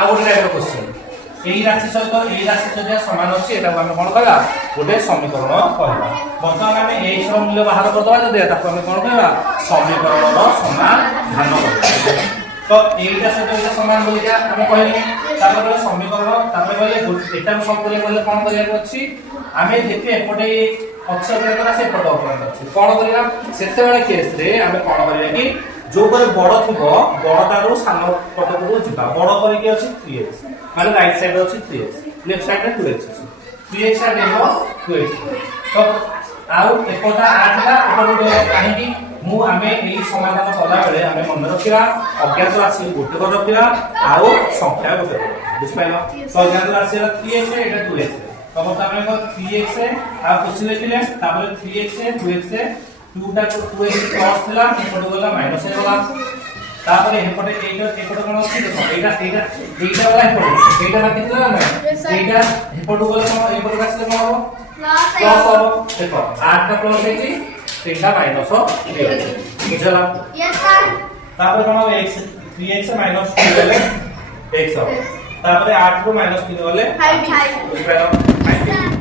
आ गोटे टाइप रो क्वेश्चन एई राशि सहित एई राशि जदि समान अछि एटा हम कोन कहबा गोटे समीकरण कहबा वर्तमान हम x रो मूल्य बाहर करदबा जदि ताको हम कोन कहबा समीकरण रो समाधान कहबा तो एटा सहित एटा समान बोली जा हम कहली तापर समीकरण तापर कहले एटा हम सब बोले कोन करिया अछि आमे देखि एपटे अक्षर करा से पट अपना अछि कोन करिया सेते बेले केस रे आमे कोन करिया कि जो पर बड़ थिबो बड़टारो सान पटकरो जिबा बड़ पर कि अछि 3x माने राइट साइड अछि 3x लेफ्ट साइड रे 2x अछि 3x आ देबो 2x तो आउ एकोटा 8 ला एकोटा काहे कि मु आमे एई समाधान कला बेले आमे मन रखिरा अज्ञात राशि गोटे कर रखिरा आउ संख्या गोटे बुझ पाइलो तो अज्ञात राशि 3x है एटा 2x तो बतामे को 3x है आ कुछ लेखिले तापर 3x है 2x है 2 टा 2x प्लस थिला एपटे गला माइनस हे गला तापर एपटे एपटे कोन अछि देखो एटा वाला एपटे बाकी थिला ना एटा एपटे गला कोन एपटे आछले कोन हो प्लस हो देखो 8 टा प्लस है कि 3 टा माइनस हो बुझला यस सर तापर कोन हो x 3x माइनस 2 गले x हो तापर 8 को माइनस 3 गले 5 बुझ पाइलो 5